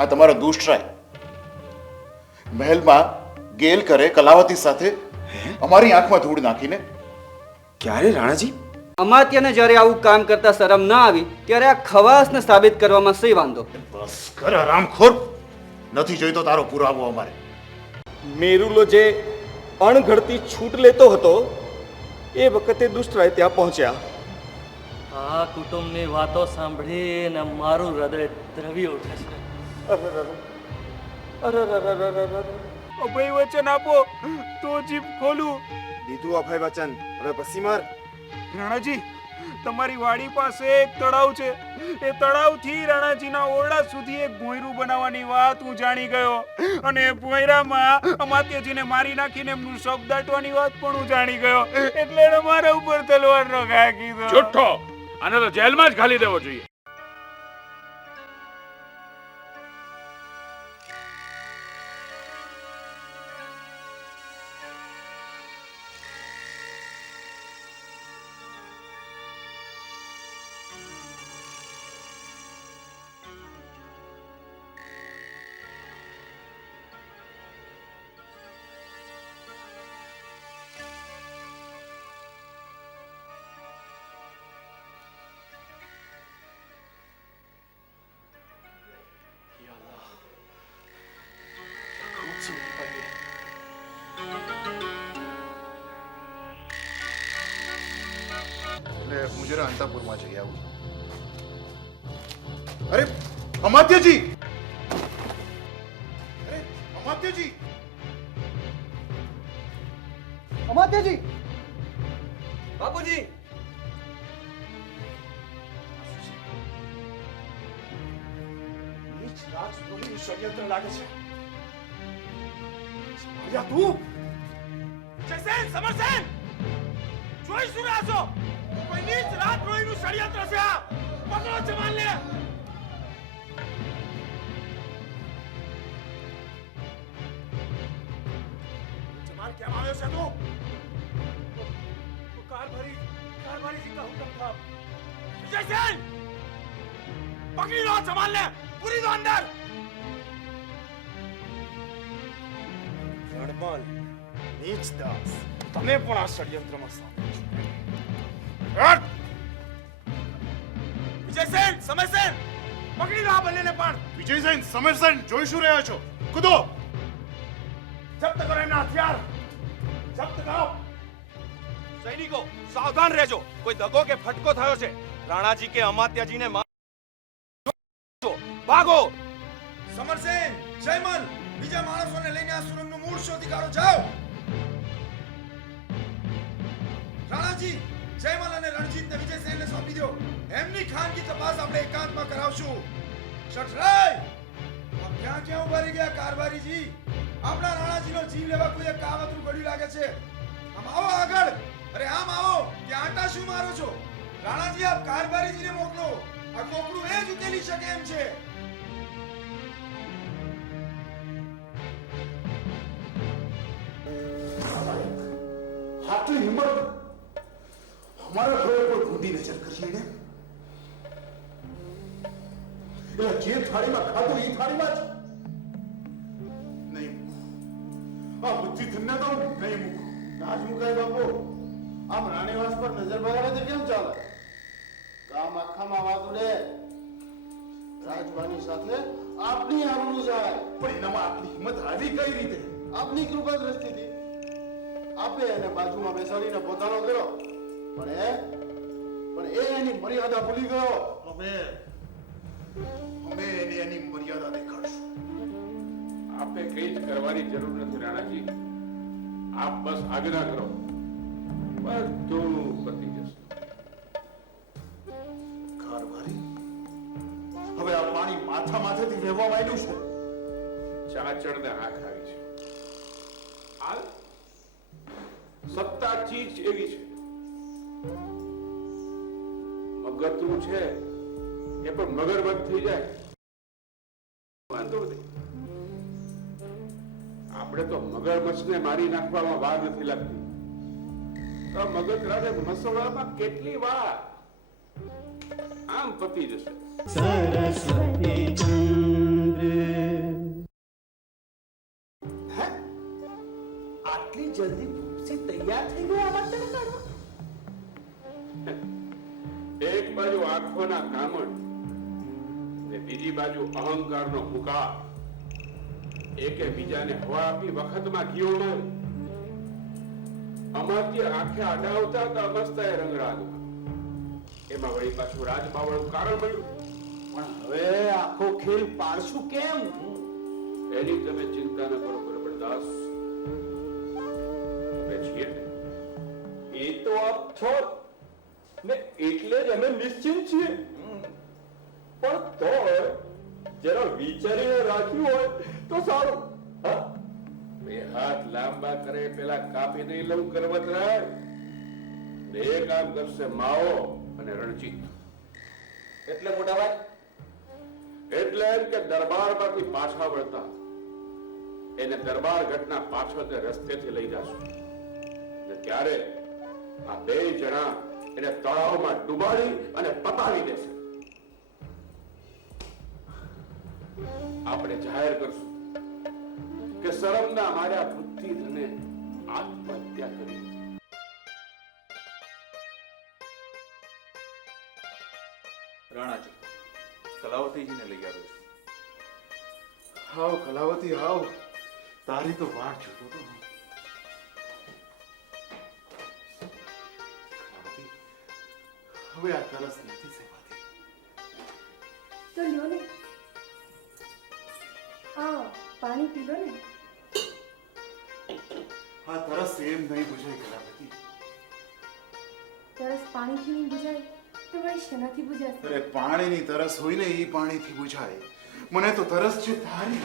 આ તમારો દુષ્ટ્રાય મહેલમાં ગેલ કરે કલાવતી સાથે અમારી આંખમાં ધૂળ નાખીને. ક્યારે રાણાજી? અમાત્યને જ્યારે આવું કામ કરતા શરમ ના આવી ત્યારે આ ખવાસને સાબિત કરવામાં શી વાંધો? બસ કર હરામખોર. નથી જોઈતો તારો પુરાવો અમારે. મેરુલો જે અણઘડતી છૂટ લેતો હતો એ વખતે દુષ્ટ્રાય ત્યાં પહોંચ્યા. આ કુટુંબની વાતો સાંભળીને મારું હૃદય દ્રવી ઉઠે છે. અભય વચન આપો તો જીભ ખોલું. દીધું અભય વચન, હવે પછી માર. રાણાજી, તમારી વાડી પાસે એક તળાવ છે. એ તળાવથી રાણાજીના ઓરડા સુધી એક ભોંયરું બનાવવાની વાત હું જાણી ગયો, અને એ ભોંયરામાં અમાત્યજીને મારી નાખીને એમનું શબ દાટવાની વાત પણ હું જાણી ગયો. એટલે એણે મારા ઉપર તલવારનો ઘા કીધો. છોટો, આને તો જેલમાં જ ઘાલી દેવો જોઈએ. મુજરા અંતાપુરમાં જઈ આવું. અરે અમાત્યજી, અરે અમાત્યજી, અમાત્યજી, બાપુજી. નીચ રાજદ્રોહી ષડયંત્ર લાગે છે. સમજ્યા તું? જયસેન, સમરસેન, જોઈ શું રહ્યા છો? કોઈ નીચ રાજદ્રોહીનું ષડયંત્ર છે આ. પકડો જમાલને. જમાલ કેમ આવ્યો છે તું? કારભારી જી કા હુકમ था. જયસેન, પકડી લો જમાલને, પૂરી દો અંદર. રણમલ, નીચ દાસ, તમે પણ આ ષડયંત્રમાં સામેલ છો. વિજયસેન, સમરસેન, પકડી લો આ બંનેને પણ. વિજયસેન, સમરસેન, જોઈ શું રહ્યા છો? કૂદો. જપ્ત કરો એમના હથિયાર. જપ્ત કરો. સૈનિકો, સાવધાન રહેજો. કોઈ દગો કે ફટકો થયો છે. રાણાજી કે અમાત્યાજીને ભાગો. સમરસેન, જયમલ, બીજા માણસોને લઈને આ સુરંગનું મૂળ શોધી કાઢો. જાઓ. રાણાજી, જયમલ અને રણજીતને વિજયસેનને સોંપી દો. એમની ખાનગી તપાસ આપણે એકાંતમાં કરાવશું. શટરાય, આપ ક્યાં ઉભા રહી ગયા કારભારીજી? આપણા રાણાજીનો જીવ લેવા કોઈ કાવતરું ઘડ્યું લાગે છે. આમ આવો આગળ. અરે આમ આવો. ત્યાં આટા શું મારો છો? રાણાજી, આપ કારભારીજીને મોકલો. આ કોકડું એ જ ઉકેલી શકે એમ છે. આટલી હિંમત અમારા ઘરે કોઈ ઊંડી નજર કરી ને? એટલે જે થાળીમાં ખાધું એ થાળીમાં જ નહીં મૂકું. આ બુદ્ધિ ધનને તો નહીં મૂકું. ના જ મુકાય બાપુ. આમ રાણીવાસ પર નજર બગાડે તો કેમ ચાલે? ગામ આખામાં વાત ઉડે. રાજવાની સાથે આપની આબરૂ જાય. પણ એનામાં આટલી હિંમત આવી કઈ રીતે? આપની કૃપા દ્રષ્ટિથી આપે એને બાજુમાં બેસાડીને પોતાનો કરો. પણ એ એની મર્યાદા ભૂલી ગયો. અમે એને એની મર્યાદા દેખાડશું. આપે કઈ જ કરવાની જરૂર નથી રાણાજી. આપ બસ આજ્ઞા કરો, બધું પતી જશે. કારભારી, હવે આ પાણી માથા માથેથી વહેવા માંડ્યું છે. ચાચડને આંખ આવી છે. હાલ સત્તા ચીજ એવી છે, મગજનું છે એ પણ મગરમત થઈ જાય વાંધો નહીં. આપણે તો મગરમચ્છને મારી નાખવામાં વાર નથી લાગતી, તો મગજ રાડે મસળવામાં કેટલી વાર, આમ પતી જશે. सरस्वती चंद्र આટલી જલ્દી ભૂપસી તૈયાર થઈ ગયા આમાં તને કાઢવા? એક બાજુ આંખોના કામણ ને બીજી બાજુ અહંકારનો હુકાર, એકે બીજાને હવા આપી વખતમાં ઘી ઉડાવ્યું. અમાત્ય આંખે અડાવતા તો અમસ્તાએ રંગરાગમાં, એમાં વળી પાછું રાજબાવળનું કારણ બન્યું. પણ હવે આખો ખેલ પાડશું કેમ? એની તમે ચિંતા ન કરો બરબરદાસ, અમે છીએ ને. એ તો આપ છો ને એટલે જ અમે નિશ્ચિંત છીએ, પણ તો જરા વિચારીને રાખ્યું હોય તો સારું. હા, બે હાથ લાંબા કરે પેલા કાપી નહીં લઉં કરવતરાય ને એ કામ કરશે માવો અને રણજીત. એટલે મોટા ભાઈ એટલે એમ કે દરબારમાંથી પાછા વળતા એને દરબાર ઘટના પાછળ તે રસ્તેથી લઈ જાશું ને ત્યારે આ બે જણા એને તળાવમાં ડુબાડી અને પતાવી દેશે. આપણે જાહેર કરશું કે શરમના માર્યા બુદ્ધિધને આત્મહત્યા કરી. રાણાજી, કલાવતીજીને લઈ આવ્યો છું. હાવ કલાવતી હાવ, તારી તો વાટ જોતો હતો. કલાવતી, હવે આ તરસ નથી સેવાતી. તો લ્યો ને, આ પાણી પી લો ને. આ તરસ એમ નહીં બુઝાય કલાવતી. તરસ પાણીથી નહીં બુજાય તો વળી શેનાથી બુજાશે? અરે પાણીની તરસ હોય ને એ પાણીથી બુઝાય. મને તો તરસ છે તારી.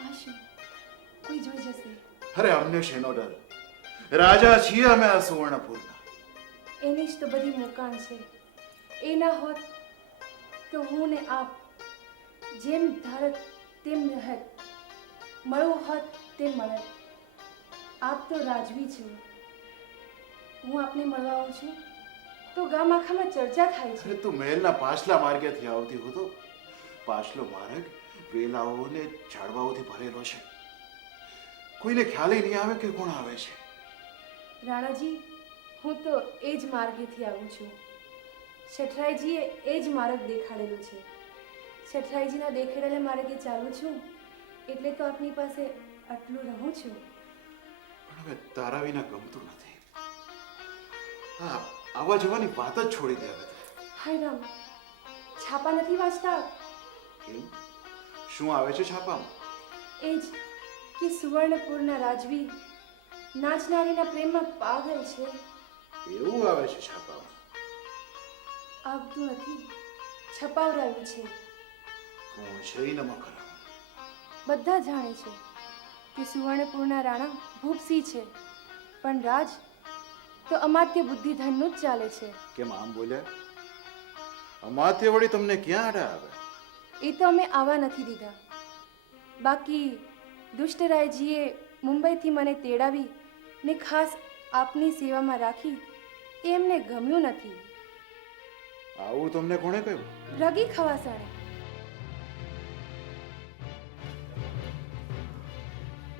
આ શું, કોઈ જોઈ જશે? અરે અમને શેનો ડર? રાજા છીએ અમે આ સુવર્ણપુરના. એની જ તો બધી મોકાણ છે. એ ના હોત તો હું ને આપ જેમ ધારત તેમ રહત, મળવું હોત તેમ મળત. આપ તો રાજવી છો, હું આપને મળવા આવું છું તો ગામ આખામાં ચર્ચા થાય છે. અરે તું મહેલના પાછલા માર્ગેથી આવતી હતો. પાછલો માર્ગ વેલાઓ ને ઝાડવાઓથી ભરેલો છે. કોઈને ખ્યાલ નહીં આવે કે કોણ આવે છે. રાણાજી, હું તો એ જ માર્ગેથી આવું છું. શેઠરાયજીએ એ જ માર્ગ દેખાડેલો છે. શેઠરાયજીના દેખાડેલા માર્ગે ચાલું છું એટલે તો આપની પાસે આટલું રહું છું. પણ હવે તારા વિના ગમતું નથી. હા, આવવા જવાની વાત જ છોડી દે હવે. હાય રામ, છાપા નથી વાંચતા? કેમ? શું આવે છે છાપામાં? એ જ કે સુવર્ણપુરના રાજવી નાચનારીના પ્રેમમાં પાગલ છે. એવું આવે છે છાપામાં? આવતું નથી, છપાવરાયું છે. કોણ છે એ નમક ખરા? બધા જાણે છે કે સુવર્ણપુરના રાણા ભૂપસિંહ છે, પણ રાજ તો અમાત્ય બુદ્ધિધનનું જ ચાલે છે. કેમ આમ બોલ્યા? અમાત્ય વળી તમને ક્યાં આડા આવે? એ તો અમે આવા નથી દીધા. બાકી દુષ્ટરાયજીએ મુંબઈથી મને તેડાવી ને ખાસ આપની સેવામાં રાખી એ એમને ગમ્યું નથી. આવું તમને કોણે કહ્યું? રગી ખવાસાણે.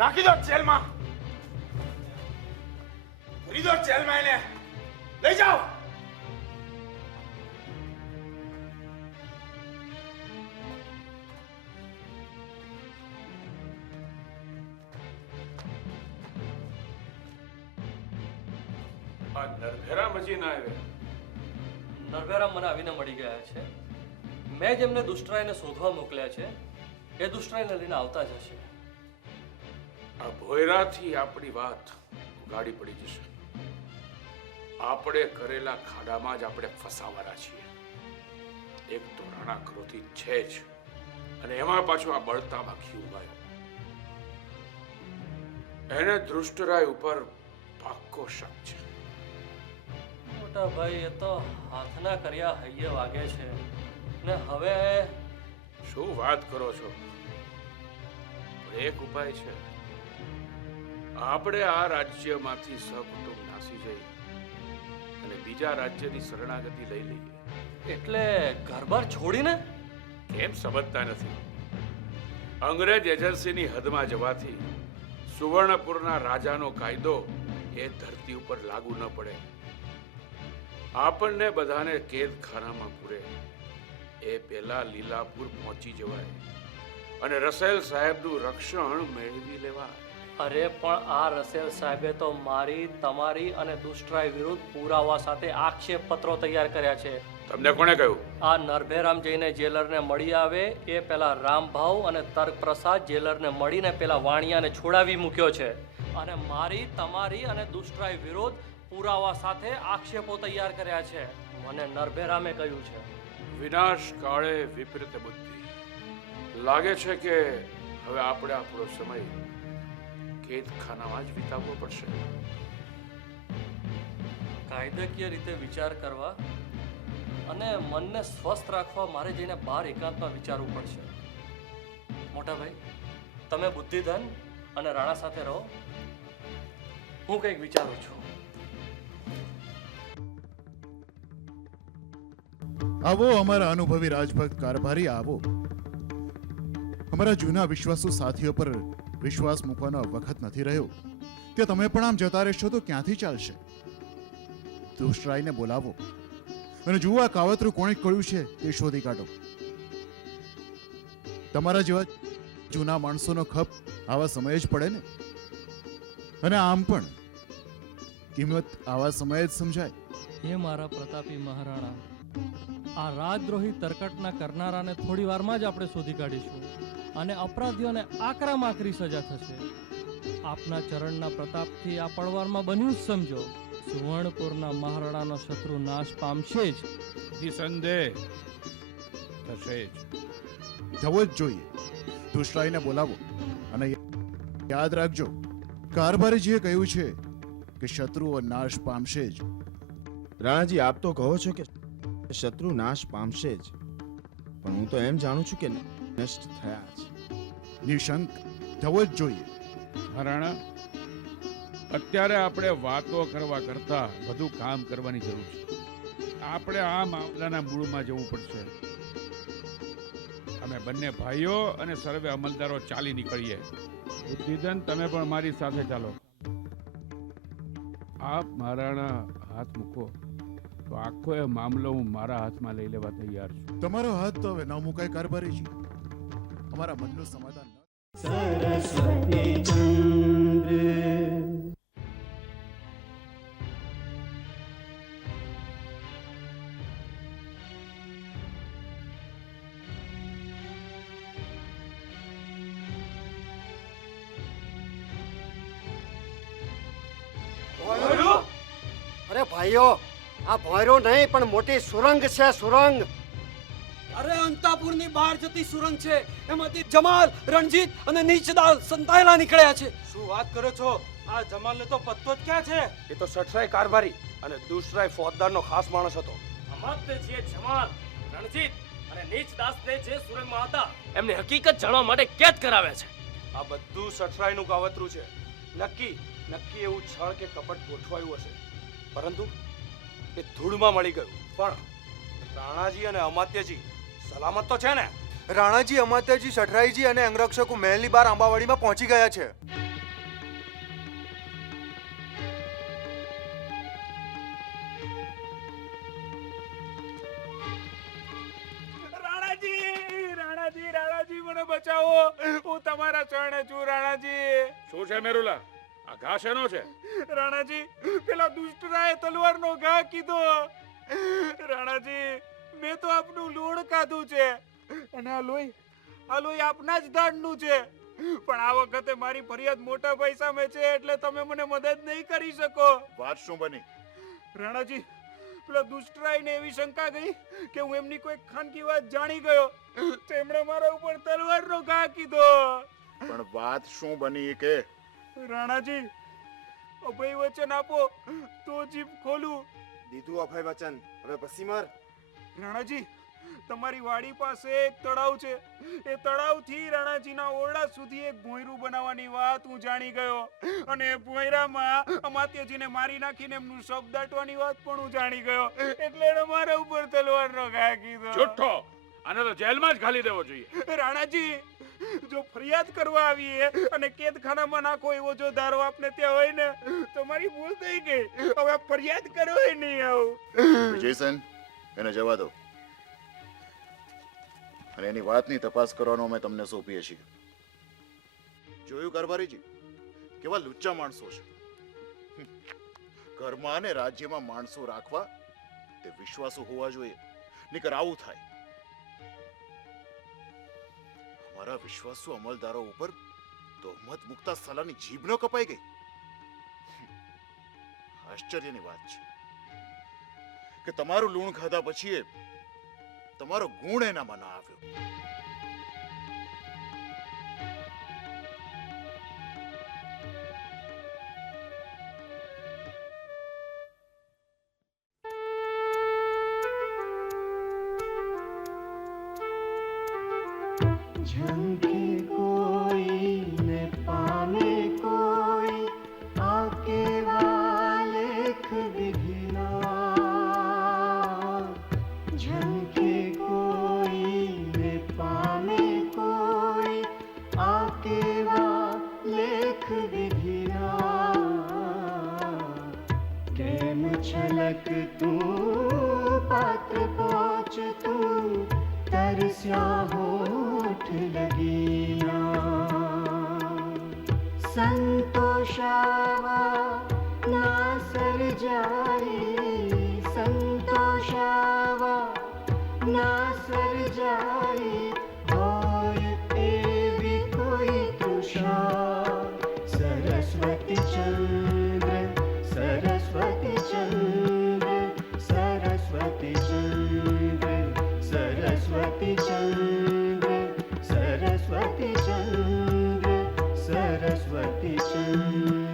નાખી દો જેલમાં, પૂરી દો જેલમાં, એને લઈ જાઓ. આ નરભેરામ હજી ના આવ્યા. નરભેરામ મને આવીને મળી ગયા છે. મેં જેમને દુષ્ટરાયને શોધવા મોકલ્યા છે એ દુષ્ટરાયને લઈને આવતા જ હશે. આ ભોયરાથી આપણી વાત ગાડી પડી જશે. આપણે કરેલા ખાડામાં જ આપણે ફસાવાના છીએ. એક તો રાણા ક્રોધિત છે જ, અને એમાં પાછું આ બળતામાં ઘી ઉગાયો. એને ધૃષ્ટરાય ઉપર પાક્કો શક છે. મોટા ભાઈ, એ તો હાથના કર્યા હૈયે વાગે છે ને. હવે શું વાત કરો છો? એક ઉપાય છે. આપણે આ રાજ્યમાંથી સકુટુંબ નાસી જઈ અને બીજા રાજ્યની શરણાગતિ લઈ લઈએ. એટલે ઘરબાર છોડીને? કેમ સમજતા નથી? અંગ્રેજ એજન્સીની હદમાં જવાથી સુવર્ણપુરના રાજાનો કાયદો એ ધરતી ઉપર લાગુ ન પડે. આપણને બધાને કેદખાનામાં પૂરે એ પહેલા લીલાપુર પહોંચી જવાય અને રસેલ સાહેબનું રક્ષણ મેળવી લેવાય. અરે પણ આ રસેલ સાહેબે તો મારી, તમારી અને દુષ્ટરાય વિરુદ્ધ પુરાવા સાથે આક્ષેપ પત્રો તૈયાર કર્યા છે. તમને કોણે કહ્યું? આ નરભેરામ જઈને જેલરને મળી આવે એ પેલા રામભાઉ અને તર્કપ્રસાદ જેલરને મળીને પેલા વાણિયાને છોડાવી મૂક્યો છે. અને મારી, તમારી અને દુષ્ટરાય વિરુદ્ધ પુરાવા સાથે આક્ષેપો તૈયાર કર્યા છે. મને નરભેરામે કહ્યું છે. વિનાશ કાળે વિપરીત બુદ્ધિ. લાગે છે કે હવે આપણે આપણો સમય કેદખાનામાં જ વિતાવવો પડશે. કાયદાકીય રીતે વિચાર કરવા અને મનને સ્વસ્થ રાખવા મારે જઈને બહાર એકાંતમાં વિચારવું પડશે. મોટા ભાઈ, તમે બુદ્ધિધન અને રાણા સાથે રહો. હું કંઈક વિચારું છું. આવો અમારા અનુભવી રાજભક્ત કારભારી, આવો. અમારા જૂના વિશ્વાસુ સાથીઓ પર વિશ્વાસ મૂકવાનો વખત નથી રહ્યો. તે તમે પણ આમ જતા રહેશો તો ક્યાંથી ચાલશે? દુષ્ટરાયને બોલાવો અને જુઓ આ કાવતરું કોણે કર્યું છે તે શોધી કાઢો. તમારા જેવા જૂના માણસોનો ખપ આવા સમયે જ પડે ને. અને આમ પણ કિંમત આવા સમયે જ સમજાય. હે મારા પ્રતાપી મહારાણા, આ રાજદ્રોહી તરકટના કરનારાને થોડી વારમાં જ આપણે શોધી કાઢીશું અને અપરાધીઓને આકરામાં આકરી સજા થશે. આપના ચરણના પ્રતાપથી આ પડવારમાં બન્યું જ સમજો. સુવર્ણપુરના મહારાણાનો શત્રુ નાશ પામશે જ. નિસંદેહ થશે જ. થવો જ જોઈએ. દુષ્ટરાયને બોલાવો અને યાદ રાખજો, કારભારીજીએ કહ્યું છે કે શત્રુઓ નાશ પામશે જ. રાણાજી, આપ તો કહો છો કે શત્રુ નાશ પામશે જ, પણ હું તો એમ જાણું છું કે નષ્ટ થયા છે. નિશંક થવો જ જોઈએ. મહારાણા, અત્યારે આપણે વાતો કરવા કરતા વધુ કામ કરવાની જરૂર છે. આપણે આ મામલાના મૂળમાં જવું પડશે. અમે બંને ભાઈઓ અને સર્વે અમલદારો ચાલી નીકળીએ. બુદ્ધિધન, તમે પણ મારી સાથે ચાલો. આપ મહારાણા હાથ મૂકો તો આખો એ મામલો હું મારા હાથમાં લઈ લેવા તૈયાર છું. તમારો હાથ તો હવે ન મુકાય કારભારીજી. અમારા મનનું સમાધાન સરસ્વતી ચંદ્ર અરે ભાઈઓ, આ ભોયરો નહીં પણ મોટી સુરંગ છે, સુરંગ. અરે અંતાપુરની બહાર જતી સુરંગ છે. એમાંથી જમાલ, રણજીત અને નીચદાલ સંતાયેલા નીકળ્યા છે. શું વાત કરો છો? આ જમાલને તો પત્તો જ ક્યાં છે? એ તો સટરાય કારભારી અને દુષ્ટરાય ફોજદારનો ખાસ માણસ હતો. અમાત્ય જે જમાલ, રણજીત અને નીચદાસને જે સુરંગમાં હતા એમને હકીકત જાણવા માટે કેદ કરાવ્યા છે. આ બધું સટરાયનું કાવતરું છે. નક્કી એવું છળ કે કપટ ગોઠવાયું હશે, પરંતુ એ ધૂળમાં મળી ગયું. પણ રાણાજી અને અમાત્યજી સલામત તો છે ને? રાણાજી, અમાત્યજી, સઠરાઈજી અને અંગરક્ષકો મહેલની બહાર આંબાવાડીમાં પહોંચી ગયા છે. રાણાજી, મને બચાવો. હું તમારા ચરણે છું રાણાજી. શું છે મેરુલા? આ ઘા શેનો છે? રાણાજી, પેલા દુષ્ટરાએ તલવારનો ઘા કીધો. રાણાજી, મેં તો આપનું લોણ ખાધું છે અને આ લોહી આપના જ દાનનું છે. પણ આ વખતે મારી ફરિયાદ મોટા ભાઈ સામે છે એટલે તમે મને મદદ નહીં કરી શકો. વાત શું બની? રાણાજી, પેલા દુષ્ટરાયને એવી શંકા ગઈ કે હું એમની કોઈ ખાનગી વાત જાણી ગયો. તેમણે મારા ઉપર તલવારનો ઘા કીધો. પણ વાત શું બની કે? રાણાજી, અભય વચન આપો તો જીભ ખોલું. દીધું અભય વચન, હવે પછી માર. રાણાજી, તમારી વાડી પાસે એક તળાવ છે. એ તળાવથી રાણાજીના ઓરડા સુધી એક ભોંયરું બનાવવાની વાત હું જાણી ગયો અને એ ભોંયરામાં અમાત્યજીને મારી નાખીને એમનું શબ દાટવાની વાત પણ હું જાણી ગયો. એટલે એણે મારા ઉપર તલવારનો ઘા કીધો. જુઠ્ઠો! આને તો જેલમાં જ ઘાલી દેવો જોઈએ. રાણાજી, જો ફરિયાદ કરવા આવીએ અને કેદખાનામાં નાખો એવો જો ધારો આપને ત્યાં હોય ને તો મારી ભૂલ થઈ ગઈ. હવે ફરિયાદ કરો નહીં આવું. વિજયસેન, એને જવા દો અને એની વાતની તપાસ કરવાનો અમે તમને સોંપીએ છીએ. જોયું કારભારીજી, કેવા લુચ્ચા માણસો છે. ઘરમાં અને રાજ્યમાં માણસો રાખવા તે વિશ્વાસુ હોવા જોઈએ, નહીંતર આવું થાય. અમારા વિશ્વાસુ અમલદારો ઉપર તોહમત મુકતા સાલાની જીભ ન કપાઈ ગઈ. આશ્ચર્યની વાત છે કે તમારું લૂણ ખાધા પછી તમારો ગુણ એનામાં ના આવ્યો. झंके कोई न पामे कोई आके वालेख विधिना. झंके कोई न पामे कोई आके वालेख विधिना. प्रेम छलक तू पात्र पहुँच तू तरस्या होठ लगीना. संतोषावा ना सरजाई, संतोषावा ના સર્જાઈ હોય એવી કોઈ તૃષા. સરસ્વતી ચંદ્ર, સરસ્વતી ચંદ્ર, સરસ્વતી ચંદ્ર, સરસ્વતી ચંદ્ર, સરસ્વતી ચંદ્ર, સરસ્વતી ચંદ્ર.